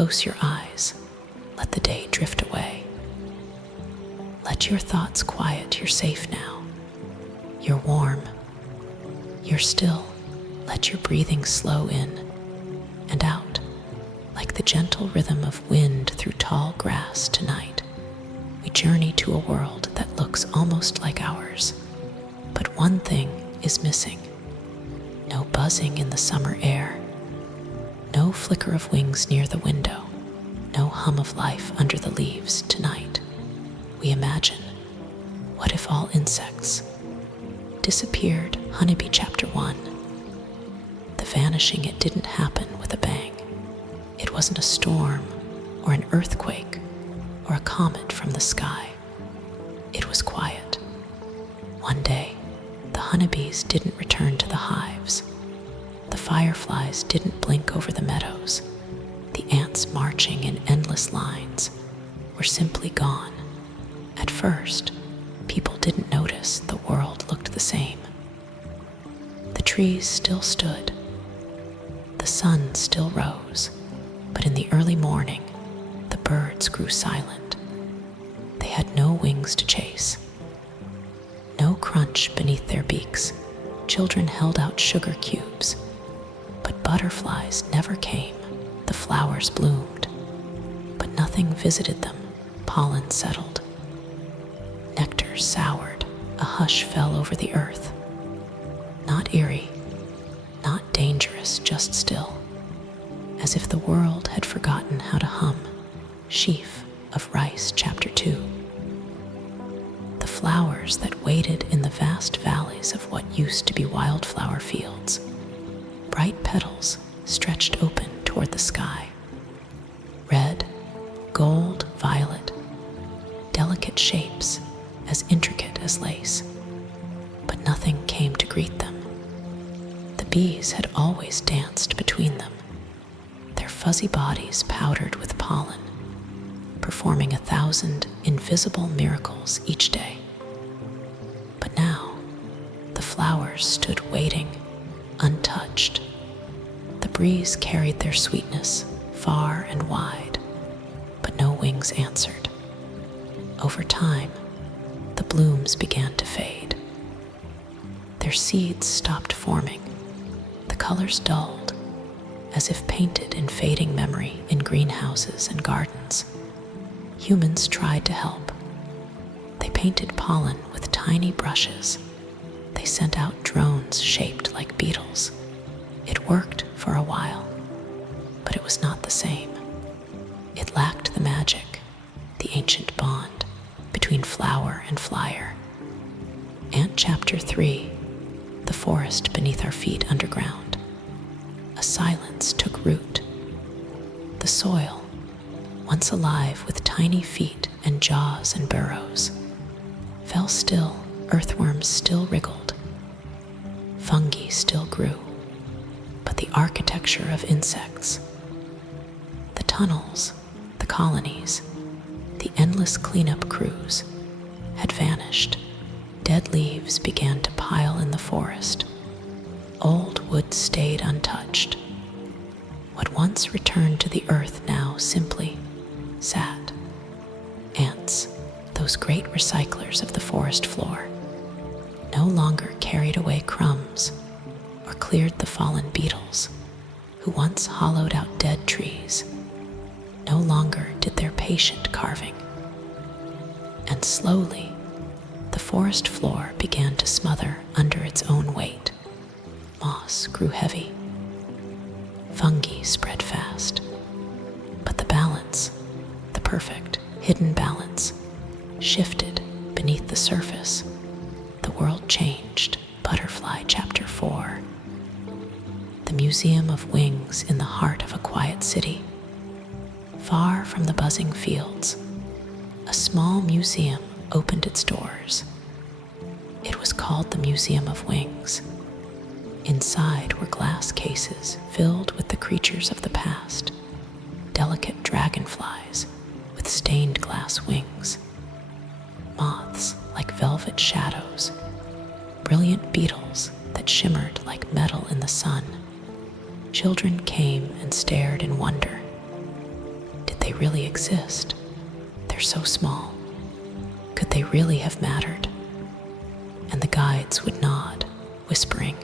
Close your eyes. Let the day drift away. Let your thoughts quiet. You're safe now. You're warm. You're still. Let your breathing slow in and out, like the gentle rhythm of wind through tall grass. Tonight, we journey to a world that looks almost like ours. But one thing is missing. No buzzing in the summer air. No flicker of wings near the window. No hum of life under the leaves. Tonight, we imagine, what if all insects disappeared? Honeybee Chapter 1. The vanishing, it didn't happen with a bang. It wasn't a storm or an earthquake or a comet from the sky. It was quiet. One day, the honeybees didn't return to the hives. The fireflies didn't blink over the meadows. The ants marching in endless lines were simply gone. At first, people didn't notice the world looked the same. The trees still stood. The sun still rose, but in the early morning, the birds grew silent. They had no wings to chase, no crunch beneath their beaks. Children held out sugar cubes, but butterflies never came. The flowers bloomed, but nothing visited them. Pollen settled. Nectar soured. A hush fell over the earth. Not eerie, not dangerous, just still, as if the world had forgotten how to hum. Sheaf of Rice, Chapter 2. The flowers that waited in the vast valleys of what used to be wildflower fields. Bright petals stretched open toward the sky. Red, gold, violet, delicate shapes as intricate as lace. But nothing came to greet them. The bees had always danced between them, their fuzzy bodies powdered with pollen, performing 1,000 invisible miracles each day. But now, the flowers stood waiting, untouched. The breeze carried their sweetness far and wide, but no wings answered. Over time, the blooms began to fade. Their seeds stopped forming. The colors dulled, as if painted in fading memory in greenhouses and gardens. Humans tried to help. They painted pollen with tiny brushes. They sent out drones shaped like beetles. It worked for a while, but it was not the same. It lacked the magic, the ancient bond between flower and flyer. Ant Chapter 3. The forest beneath our feet underground. A silence took root. The soil, once alive with tiny feet and jaws and burrows, fell still. Earthworms still wriggled. Fungi still grew. But the architecture of insects, the tunnels, the colonies, the endless cleanup crews had vanished. Dead leaves began to pile in the forest. Old wood stayed untouched. What once returned to the earth now simply sat. Ants, those great recyclers of the forest floor, no longer carried away crumbs or cleared the fallen beetles who once hollowed out dead trees. No longer did their patient carving. And slowly, the forest floor began to smother under its own weight. Moss grew heavy. Fungi spread fast. But the balance, the perfect, hidden balance, shifted beneath the surface. The world changed. Butterfly Chapter 4. The Museum of Wings in the heart of a quiet city. Far from the buzzing fields, a small museum opened its doors. It was called the Museum of Wings. Inside were glass cases filled with the creatures of the past, delicate dragonflies with stained glass wings, moths like velvet shadows, brilliant beetles that shimmered like metal in the sun. Children came and stared in wonder. really exist? They're so small. Could they really have mattered? And the guides would nod, whispering,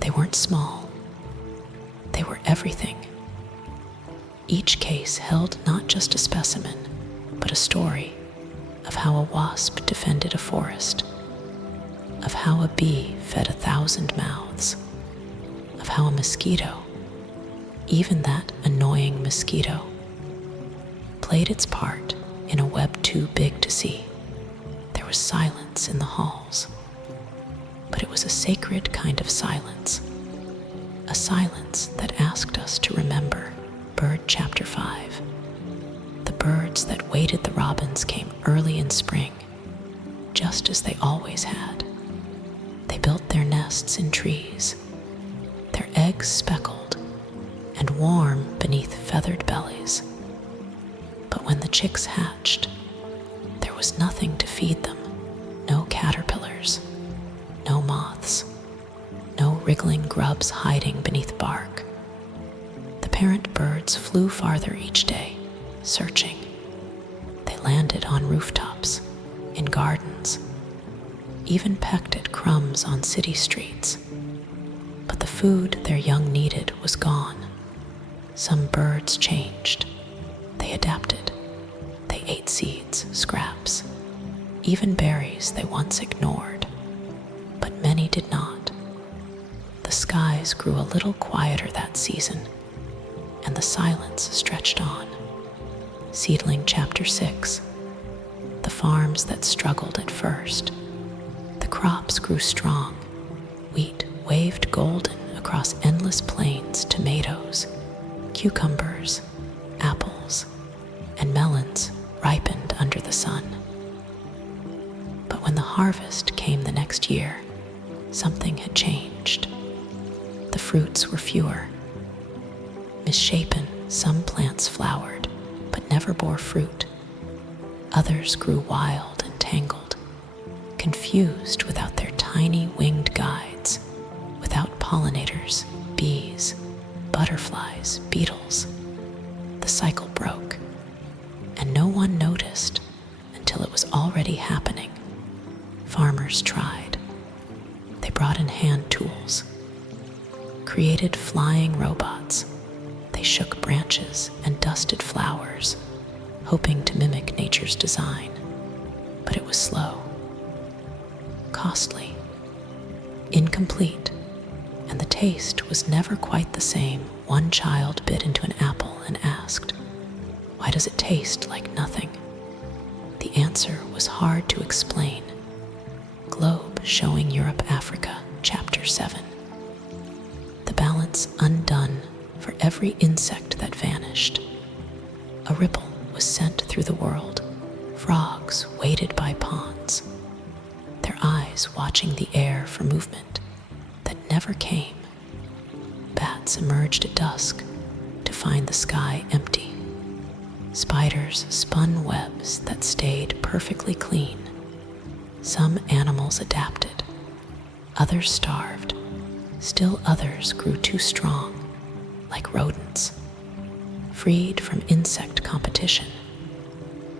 they weren't small. They were everything. Each case held not just a specimen, but a story of how a wasp defended a forest, of how a bee fed 1,000 mouths, of how a mosquito, even that annoying mosquito, played its part in a web too big to see. There was silence in the halls, but it was a sacred kind of silence, a silence that asked us to remember Bird Chapter 5. The birds that waited the robins came early in spring, just as they always had. They built their nests in trees, their eggs speckled and warm beneath feathered bellies. But when the chicks hatched, there was nothing to feed them, no caterpillars, no moths, no wriggling grubs hiding beneath bark. The parent birds flew farther each day, searching. They landed on rooftops, in gardens, even pecked at crumbs on city streets. But the food their young needed was gone. Some birds changed. They adapted. They ate seeds, scraps, even berries they once ignored. But many did not. The skies grew a little quieter that season, and the silence stretched on. Seedling Chapter 6. The farms that struggled at first. The crops grew strong. Wheat waved golden across endless plains, tomatoes, cucumbers, apples, and melons ripened under the sun. But when the harvest came the next year, something had changed. The fruits were fewer. Misshapen, some plants flowered, but never bore fruit. Others grew wild and tangled, confused without their tiny winged guides, without pollinators, bees, butterflies, beetles. The cycle broke, and no one noticed until it was already happening. Farmers tried. They brought in hand tools, created flying robots. They shook branches and dusted flowers, hoping to mimic nature's design. But it was slow, costly, incomplete, and the taste was never quite the same. One child bit into an apple and asked, "Why does it taste like nothing?" The answer was hard to explain. Globe showing Europe, Africa, Chapter 7. The balance undone for every insect that vanished. A ripple was sent through the world. Frogs waited by ponds, their eyes watching the air for movement that never came. Bats emerged at dusk to find the sky empty. Spiders spun webs that stayed perfectly clean. Some animals adapted, others starved, still others grew too strong, like rodents, freed from insect competition,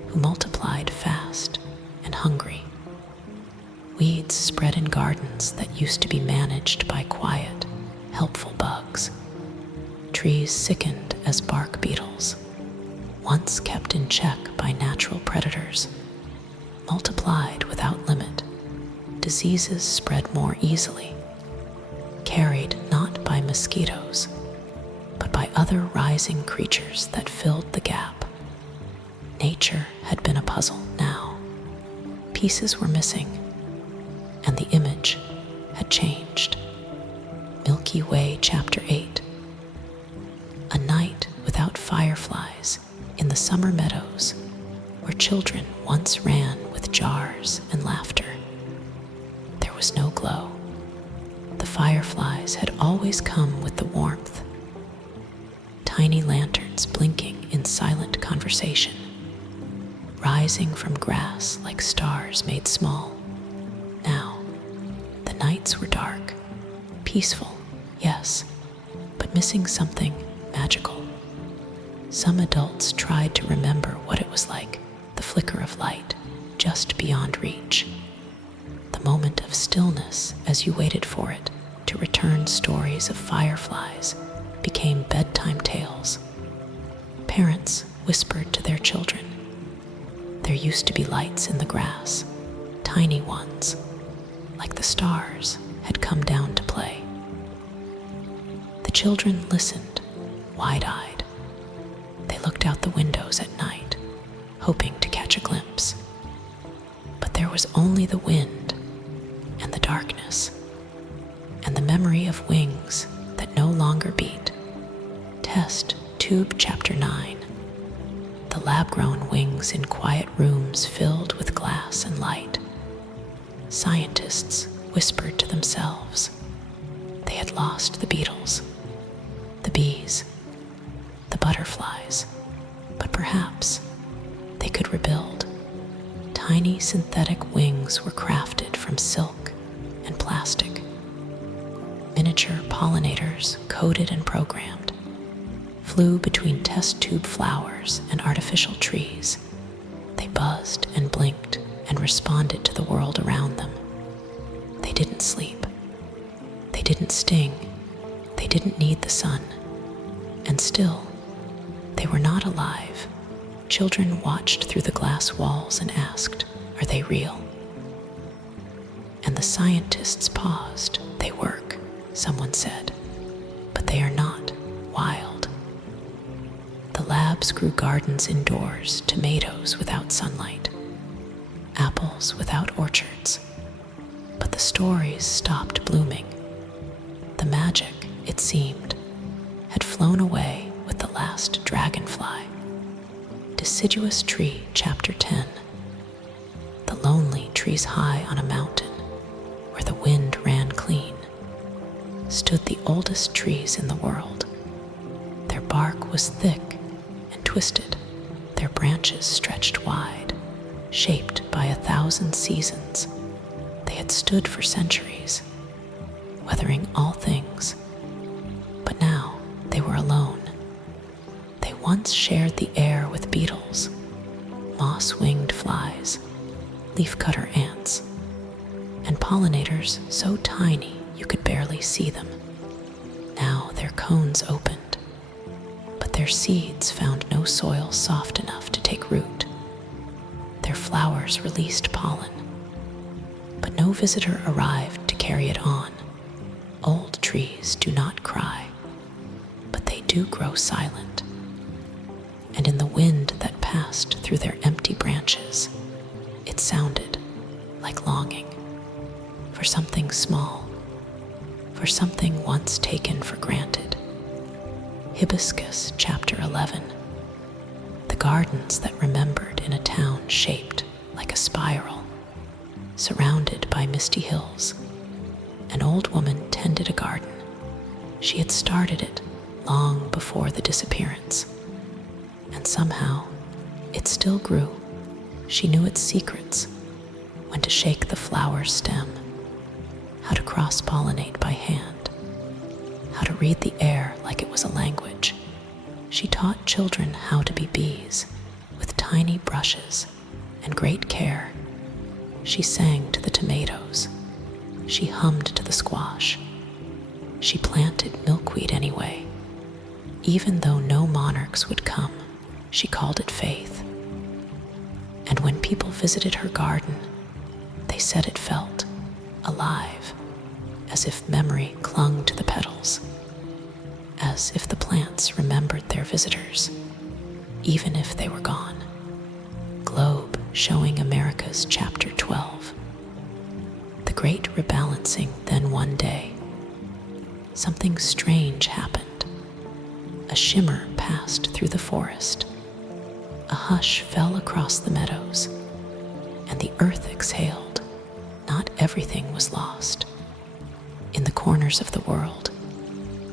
who multiplied fast and hungry. Weeds spread in gardens that used to be managed by quiet, helpful bugs. Trees sickened as bark beetles, once kept in check by natural predators, multiplied without limit. Diseases spread more easily, carried not by mosquitoes, but by other rising creatures that filled the gap. Nature had been a puzzle now. Pieces were missing, and the image had changed. Milky Way, Chapter 8. A night without fireflies in the summer meadows where children once ran with jars and laughter. There was no glow. The fireflies had always come with the warmth. Tiny lanterns blinking in silent conversation, rising from grass like stars made small. Now, the nights were dark, peaceful, yes, but missing something magical. Some adults tried to remember what it was like, the flicker of light just beyond reach, the moment of stillness as you waited for it to return. Stories of fireflies became bedtime tales. Parents whispered to their children, "There used to be lights in the grass, tiny ones, like the stars had come down to play." The children listened, wide-eyed. They looked out the windows at night, hoping to catch a glimpse. But there was only the wind and the darkness and the memory of wings that no longer beat. Test Tube Chapter 9. The lab-grown wings in quiet rooms filled with glass and light. Scientists whispered to themselves. They had lost the beetles, the bees, the butterflies, but perhaps they could rebuild. Tiny synthetic wings were crafted from silk and plastic. Miniature pollinators, coded and programmed, flew between test tube flowers and artificial trees. They buzzed and blinked and responded to the world around them. They didn't sleep. They didn't sting. They didn't need the sun. And still, they were not alive. Children watched through the glass walls and asked, "Are they real?" And the scientists paused. "They work," someone said, "but they are not wild." The labs grew gardens indoors, tomatoes without sunlight, apples without orchards. But the stories stopped blooming. The magic, it seemed, had flown away with the last dragonfly. Deciduous Tree, Chapter 10. The lonely trees high on a mountain, where the wind ran clean, stood the oldest trees in the world. Their bark was thick and twisted, their branches stretched wide, shaped by 1,000 seasons. They had stood for centuries, weathering all things. But now they were alone. They once shared the air with beetles, moss-winged flies, leafcutter ants, and pollinators so tiny you could barely see them. Now their cones opened, but their seeds found no soil soft enough to take root. Their flowers released pollen, but no visitor arrived to carry it on. Old trees do not cry, but they do grow silent. And in the wind that passed through their empty branches, it sounded like longing for something small, for something once taken for granted. Hibiscus, Chapter 11. The gardens that remembered in a town shaped like a spiral, surrounded by misty hills. An old woman tended a garden. She had started it long before the disappearance. And somehow, it still grew. She knew its secrets, when to shake the flower's stem, how to cross-pollinate by hand, how to read the air like it was a language. She taught children how to be bees, with tiny brushes and great care. She sang to the tomatoes. She hummed to the squash. She planted milkweed anyway. Even though no monarchs would come, she called it faith. And when people visited her garden, they said it felt alive, as if memory clung to the petals, as if the plants remembered their visitors, even if they were gone. Globe, showing America's Chapter 12. The great rebalancing. Then one day, something strange happened. A shimmer passed through the forest. A hush fell across the meadows, and the earth exhaled. Not everything was lost. In the corners of the world,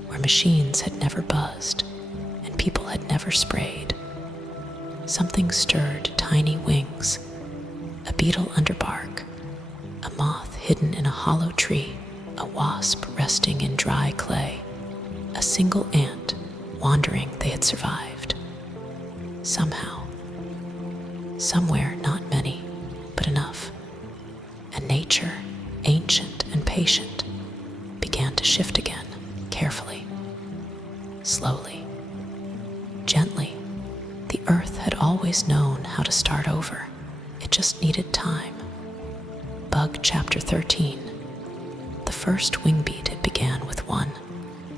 where machines had never buzzed and people had never sprayed, something stirred tiny wings, a beetle under bark, a moth hidden in a hollow tree, a wasp resting in dry clay, a single ant wondering they had survived. somehow, somewhere, not many, but enough. And nature, ancient and patient, began to shift again, carefully, slowly, gently. The earth had always known how to start over. It just needed time. Bug Chapter 13. The first wing beat had began with one,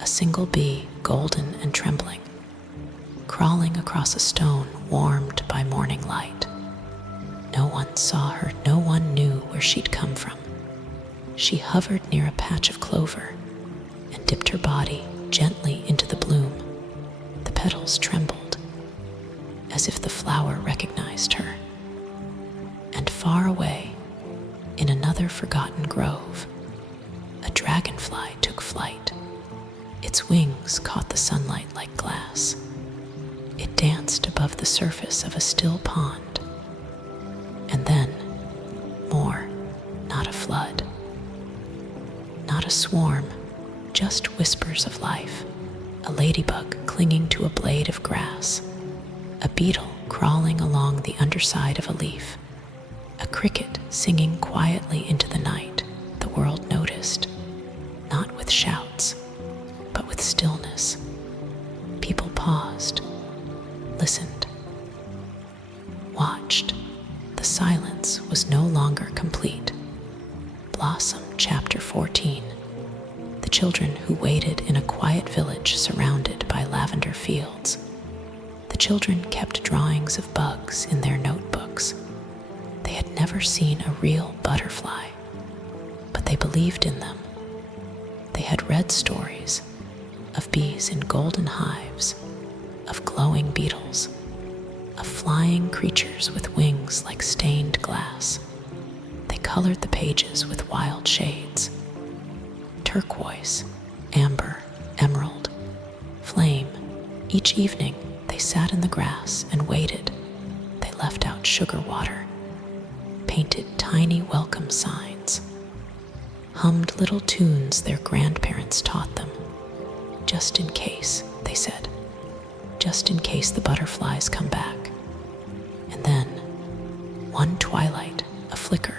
a single bee, golden and trembling, crawling across a stone warmed by morning light. No one saw her, no one knew where she'd come from. She hovered near a patch of clover and dipped her body gently into the bloom. The petals trembled, as if the flower recognized her. And far away, in another forgotten grove, a dragonfly took flight. Its wings caught the sunlight like glass. It danced above the surface of a still pond. And then, more, not a flood, not a swarm, just whispers of life. A ladybug clinging to a blade of grass, a beetle crawling along the underside of a leaf, a cricket singing quietly into the night. The world noticed, not with shouts, but with stillness. People paused, listened, watched. The silence was no longer complete. Blossom Chapter 14. The children who waited in a quiet village surrounded by lavender fields. The children kept drawings of bugs in their notebooks. They had never seen a real butterfly, but they believed in them. They had read stories of bees in golden hives, of glowing beetles, of flying creatures with wings like stained glass. They colored the pages with wild shades: turquoise, amber, emerald, flame. Each evening, they sat in the grass and waited. They left out sugar water, painted tiny welcome signs, hummed little tunes their grandparents taught them. Just in case, they said, just in case the butterflies come back. And then, one twilight, a flicker,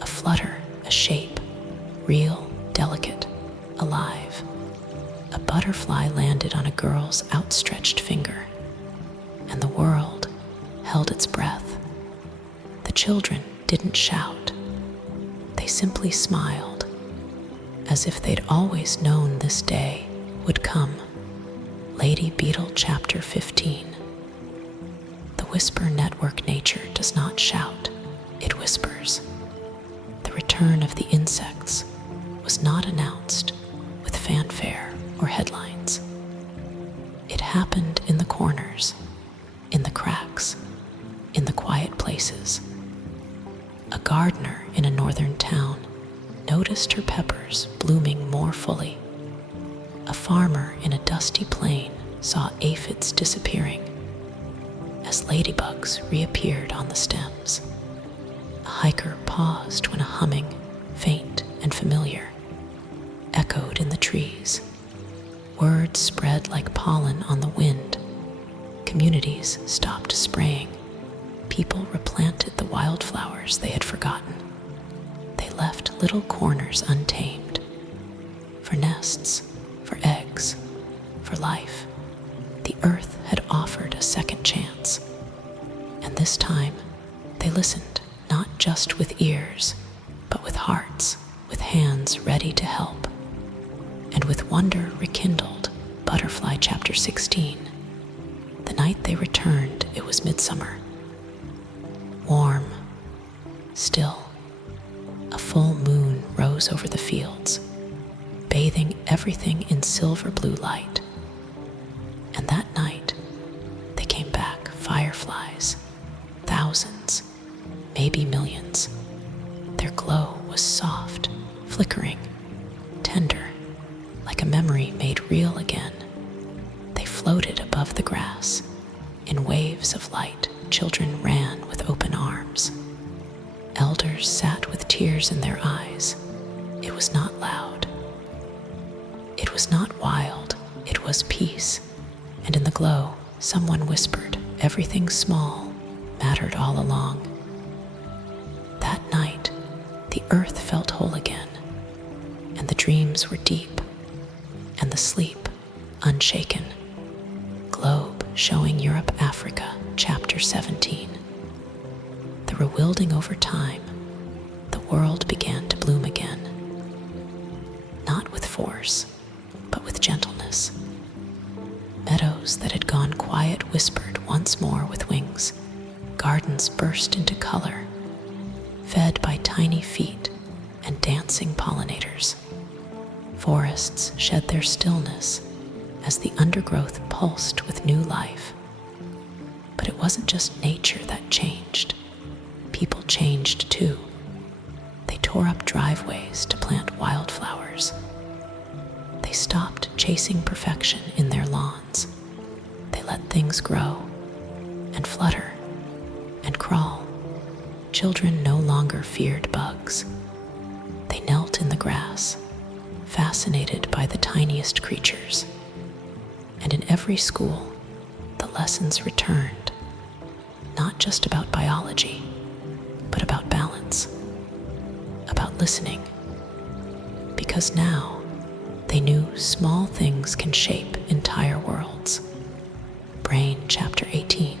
a flutter, a shape, real, delicate, alive. A butterfly landed on a girl's outstretched finger, and the world held its breath. The children didn't shout. They simply smiled, as if they'd always known this day would come. Lady Beetle Chapter 15. The whisper network. Nature does not shout, it whispers. The return of the insects was not announced with fanfare or headlines. It happened in the corners, in the cracks, in the quiet places. A gardener in a northern town noticed her peppers blooming more fully. A farmer in a dusty plain saw aphids disappearing as ladybugs reappeared on the stems. A hiker paused when a humming, faint and familiar, echoed in the trees. Words spread like pollen on the wind. Communities stopped spraying. People replanted the wildflowers they had forgotten. They left little corners untamed, for nests, for eggs, for life. The earth had offered a second chance. And this time, they listened, not just with ears, but with hearts, with hands ready to help. And with wonder rekindled, Butterfly Chapter 16. The night they returned, it was midsummer. Warm, still, a full moon rose over the fields, bathing everything in silver blue light. And that night, they came back, fireflies, thousands, maybe millions. Their glow was soft, flickering, tender, like a memory made real again. They floated above the grass. In waves of light, children ran with open arms. Elders sat with tears in their eyes. It was not loud. It was not wild. It was peace. And in the glow, someone whispered, everything small mattered all along. That night, the earth felt whole again, and the dreams were deep, and the sleep unshaken. Globe showing Europe, Africa, chapter 17. The rewilding over time, the world began to bloom again. Not with force, but with gentleness. Meadows that had gone quiet whispered once more with wings. Gardens burst into color, fed by tiny feet and dancing pollinators. Forests shed their stillness as the undergrowth pulsed with new life. But it wasn't just nature that changed. People changed too. They tore up driveways to plant wildflowers. They stopped chasing perfection in their lawns. They let things grow and flutter and crawl. Children no longer feared bugs. They knelt in the grass, fascinated by the tiniest creatures. And in every school, the lessons returned, not just about biology, but about balance, about listening. Because now, they knew small things can shape entire worlds. Brain, chapter 18.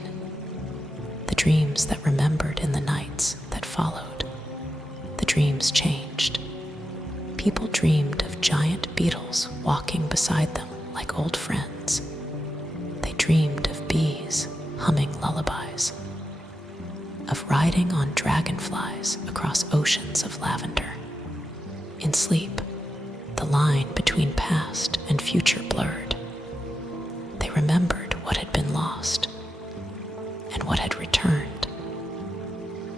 The dreams that remembered in the nights that followed. The dreams changed. People dreamed of giant beetles walking beside them like old friends. They dreamed of bees humming lullabies, of riding on dragonflies across oceans of lavender. In sleep, the line between past and future blurred. They remembered what had been lost and what had returned,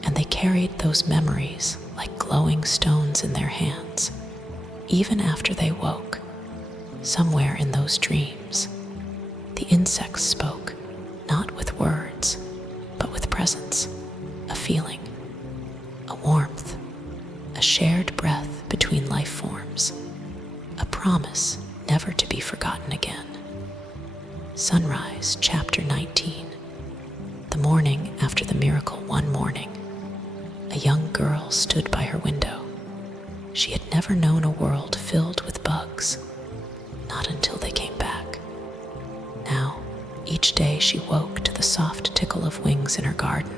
and they carried those memories like glowing stones in their hands, even after they woke. Somewhere in those dreams, the insects spoke, not with words, but with presence, a feeling, a warmth, a shared breath between life forms, a promise never to be forgotten again. Sunrise, chapter 19. The morning after the miracle one morning, a young girl stood by her window. She had never known a world filled with bugs, not until they came back. Now, each day she woke to the soft tickle of wings in her garden.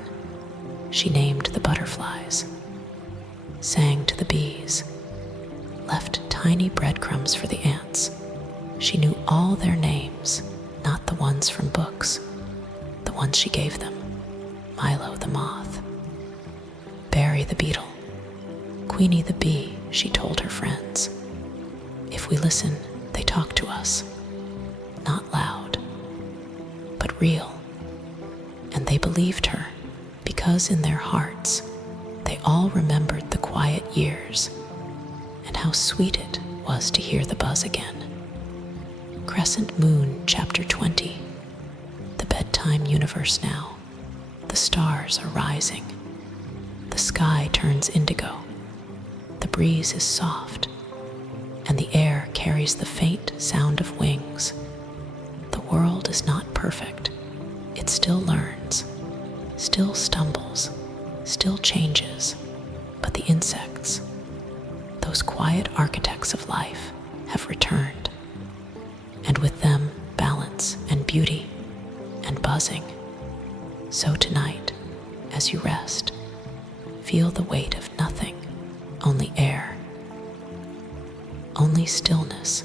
She named the butterflies, sang to the bees, left tiny breadcrumbs for the ants. She knew all their names, not the ones from books, the ones she gave them. Milo the moth, Barry the beetle, Queenie the bee, she told her friends. If we listen, they talk to us, not loud, but real. And they believed her because in their hearts, they all remembered the quiet years and how sweet it was to hear the buzz again. Crescent Moon, chapter 20. The Bedtime Universe now. The stars are rising. The sky turns indigo. The breeze is soft, and the air carries the faint sound of wings. The world is not perfect. It still learns, still stumbles, still changes, but the insects, those quiet architects of life, have returned, and with them balance and beauty and buzzing. So tonight, as you rest, feel the weight of nothing, only air, only stillness,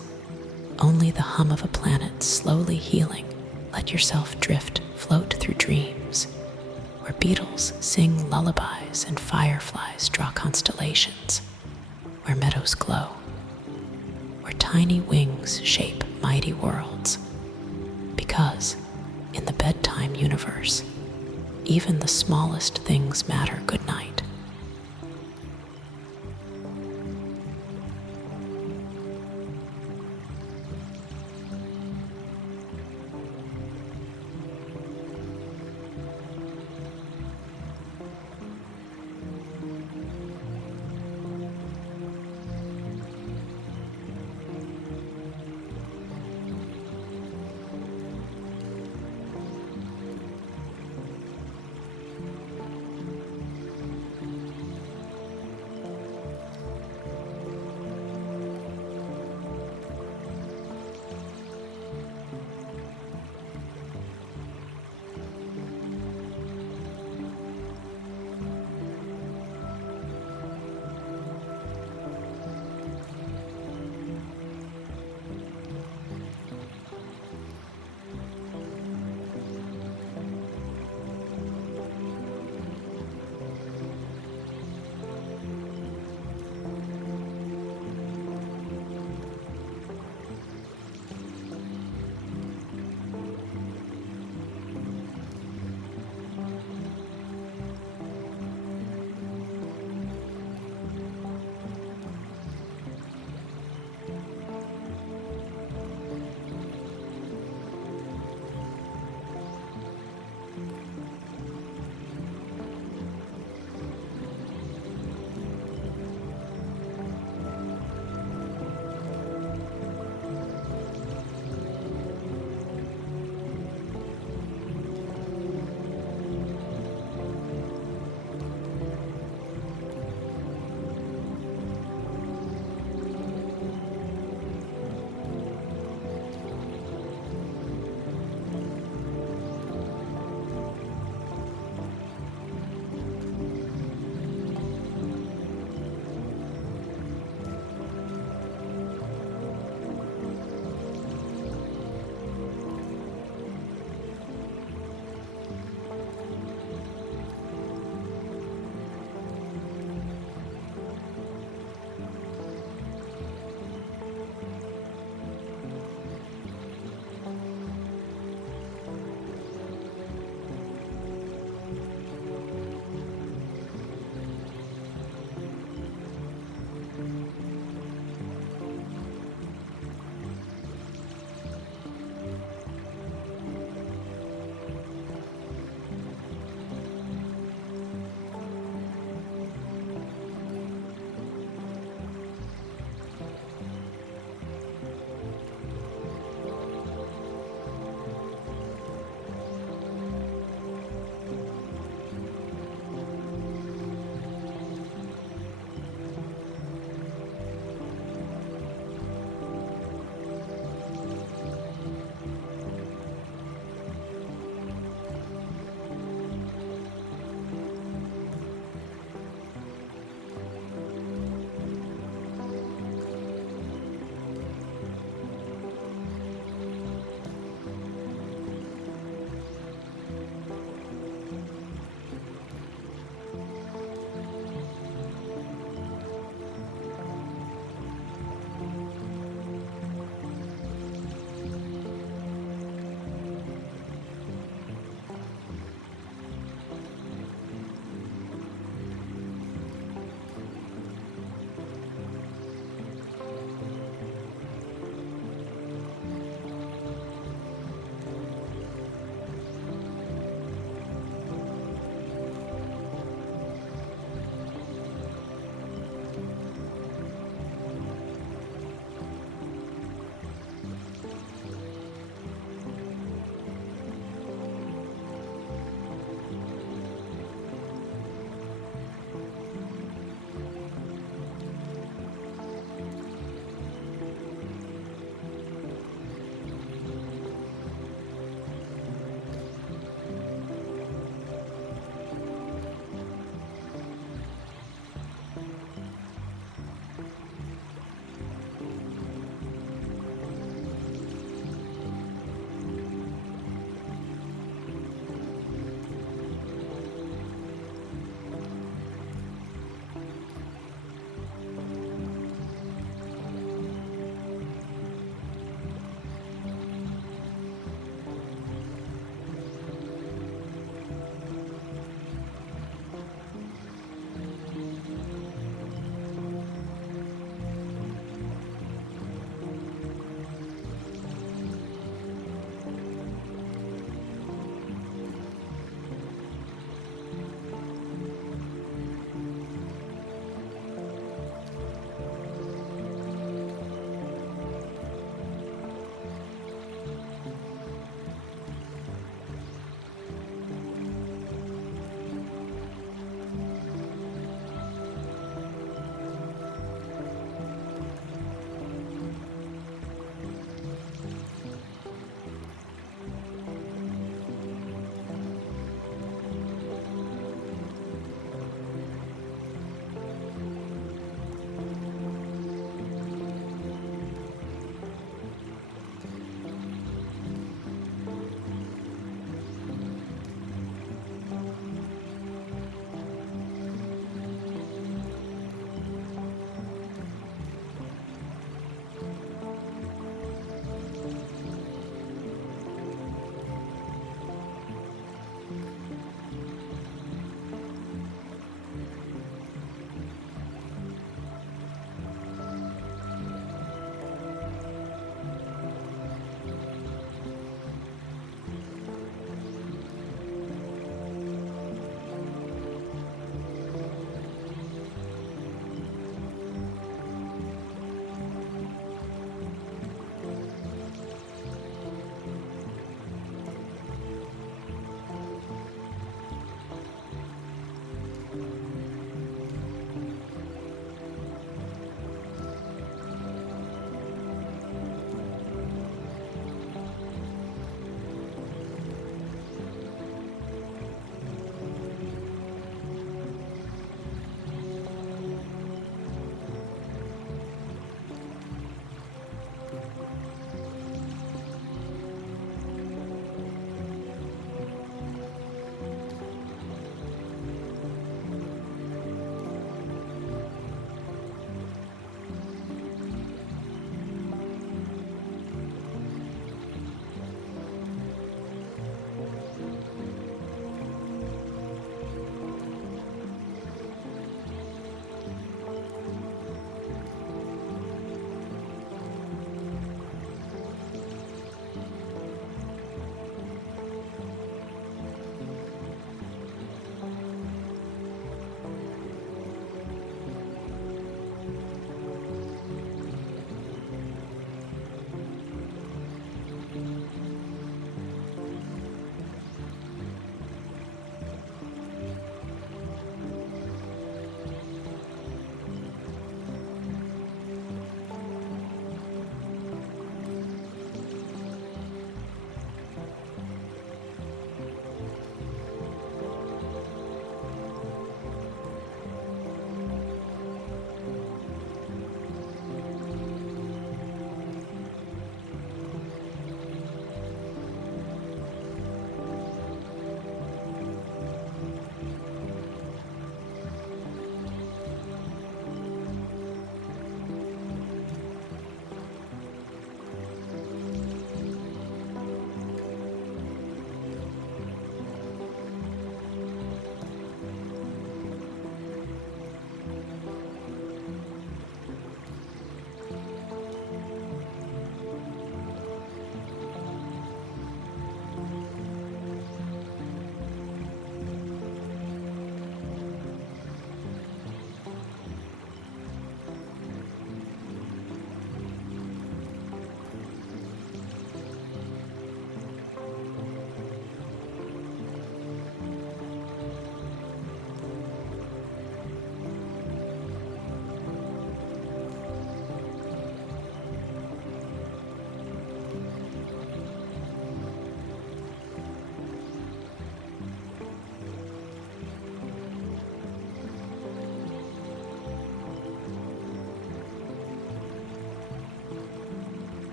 only the hum of a planet slowly healing. Let yourself drift, float through dreams, where beetles sing lullabies and fireflies draw constellations, where meadows glow, where tiny wings shape mighty worlds. Because in the bedtime universe, even the smallest things matter. Good night.